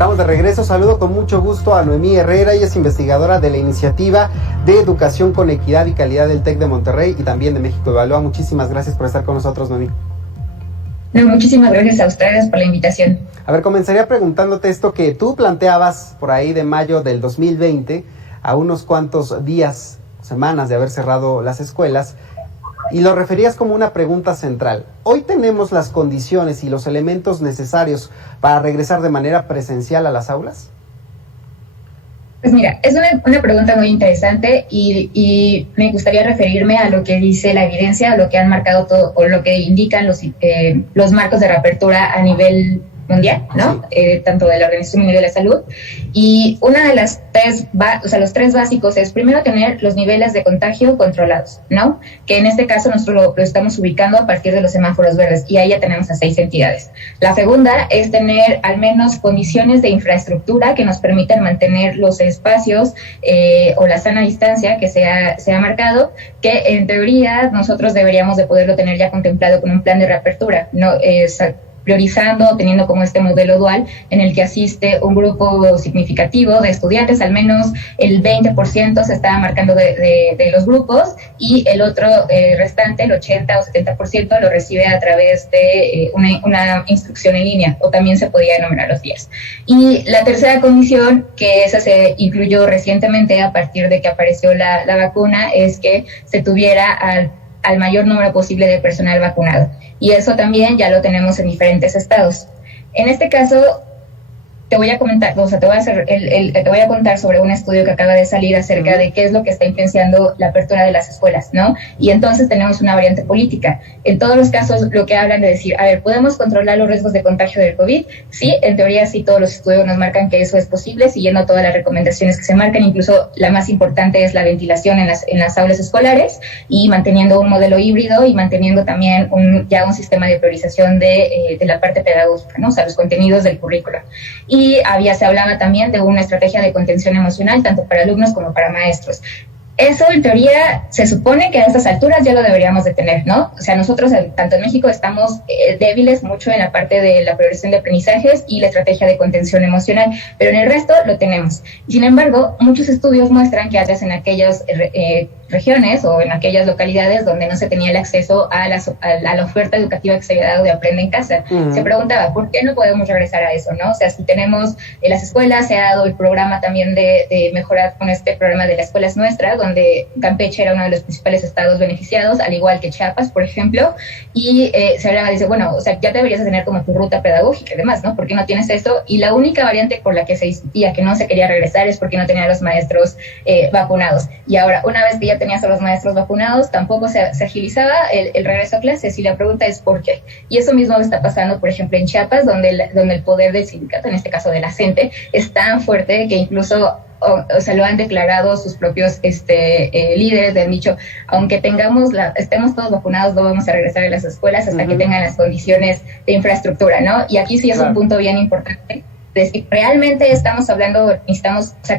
Estamos de regreso. Saludo con mucho gusto a Noemí Herrera. Ella es investigadora de la Iniciativa de Educación con Equidad y Calidad del TEC de Monterrey y también de México Evalúa. Muchísimas gracias por estar con nosotros, Noemí. No, muchísimas gracias a ustedes por la invitación. A ver, comenzaría preguntándote esto que tú planteabas por ahí de mayo del 2020, a unos cuantos días, semanas de haber cerrado las escuelas, y lo referías como una pregunta central. ¿Hoy tenemos las condiciones y los elementos necesarios para regresar de manera presencial a las aulas? Pues mira, es una pregunta muy interesante y me gustaría referirme a lo que dice la evidencia, a lo que han marcado todo, o lo que indican los marcos de reapertura a nivel mundial, ¿no? Sí. Tanto de la Organización Mundial de la Salud. Y una de las los tres básicos es primero tener los niveles de contagio controlados, ¿no? Que en este caso nosotros lo estamos ubicando a partir de los semáforos verdes y ahí ya tenemos a 6 entidades. La segunda es tener al menos condiciones de infraestructura que nos permitan mantener los espacios o la sana distancia que se ha marcado, que en teoría nosotros deberíamos de poderlo tener ya contemplado con un plan de reapertura, ¿no? Priorizando, teniendo como este modelo dual en el que asiste un grupo significativo de estudiantes, al menos el 20% se está marcando de los grupos y el otro restante, el 80 o 70%, lo recibe a través de una instrucción en línea o también se podía enumerar los días. Y la tercera condición, que esa se incluyó recientemente a partir de que apareció la vacuna, es que se tuviera al mayor número posible de personal vacunado. Y eso también ya lo tenemos en diferentes estados. En este caso, te voy a comentar, te voy a contar sobre un estudio que acaba de salir acerca de qué es lo que está influenciando la apertura de las escuelas, ¿no? Y entonces tenemos una variante política. En todos los casos, lo que hablan de decir, a ver, ¿podemos controlar los riesgos de contagio del COVID? Sí, en teoría sí, todos los estudios nos marcan que eso es posible, siguiendo todas las recomendaciones que se marcan, incluso la más importante es la ventilación en las aulas escolares y manteniendo un modelo híbrido y manteniendo también ya un sistema de priorización de la parte pedagógica, ¿no? O sea, los contenidos del currículo. Y se hablaba también de una estrategia de contención emocional, tanto para alumnos como para maestros. Eso, en teoría, se supone que a estas alturas ya lo deberíamos de tener, ¿no? O sea, nosotros, tanto en México, estamos débiles mucho en la parte de la priorización de aprendizajes y la estrategia de contención emocional, pero en el resto lo tenemos. Sin embargo, muchos estudios muestran que antes en aquellas regiones o en aquellas localidades donde no se tenía el acceso a la oferta educativa que se había dado de Aprende en Casa. Se preguntaba, ¿por qué no podemos regresar a eso, no? O sea, si tenemos las escuelas, se ha dado el programa también de mejorar con este programa de las escuelas nuestras, donde Campeche era uno de los principales estados beneficiados, al igual que Chiapas, por ejemplo, y se hablaba, dice, bueno, o sea, ya deberías tener como tu ruta pedagógica y demás, ¿no? ¿Por qué no tienes eso? Y la única variante por la que se discutía que no se quería regresar es porque no tenía a los maestros vacunados. Y ahora, una vez que ya tenías a los maestros vacunados, tampoco se agilizaba el regreso a clases, y la pregunta es ¿por qué? Y eso mismo está pasando, por ejemplo, en Chiapas, donde el poder del sindicato, en este caso de la CENTE, es tan fuerte que incluso o sea, lo han declarado sus propios líderes, han dicho, aunque estemos todos vacunados, no vamos a regresar a las escuelas hasta que tengan las condiciones de infraestructura, ¿no? Y aquí sí es un punto bien importante, de si realmente estamos hablando,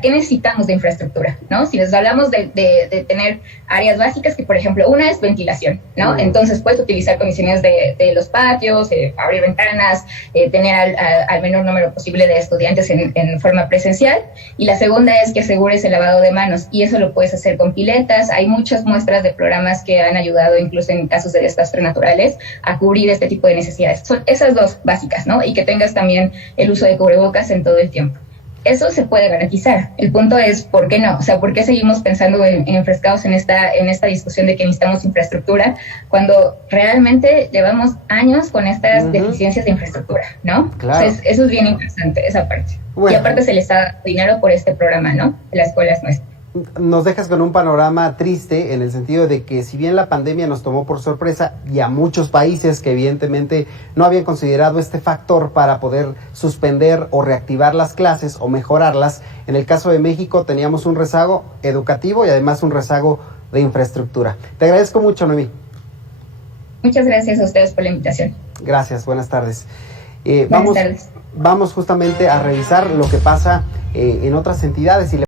¿qué necesitamos de infraestructura, ¿no? Si les hablamos de tener áreas básicas, que por ejemplo, una es ventilación, ¿no? Entonces puedes utilizar condiciones de los patios, abrir ventanas, tener al menor número posible de estudiantes en forma presencial, y la segunda es que asegures el lavado de manos, y eso lo puedes hacer con piletas. Hay muchas muestras de programas que han ayudado, incluso en casos de desastres naturales, a cubrir este tipo de necesidades. Son esas dos básicas, ¿no? Y que tengas también el uso de cubrebocas en todo el tiempo. Eso se puede garantizar. El punto es, ¿por qué no? O sea, ¿por qué seguimos pensando enfrescados en esta discusión de que necesitamos infraestructura cuando realmente llevamos años con estas deficiencias de infraestructura, ¿no? Claro. Entonces, eso es bien interesante, esa parte. Bueno. Y aparte se les da dinero por este programa, ¿no? De las escuelas nuestras. Nos dejas con un panorama triste en el sentido de que si bien la pandemia nos tomó por sorpresa y a muchos países que evidentemente no habían considerado este factor para poder suspender o reactivar las clases o mejorarlas, en el caso de México teníamos un rezago educativo y además un rezago de infraestructura. Te agradezco mucho, Noemí. Muchas gracias a ustedes por la invitación. Gracias, buenas tardes. Buenas tardes. Vamos justamente a revisar lo que pasa en otras entidades y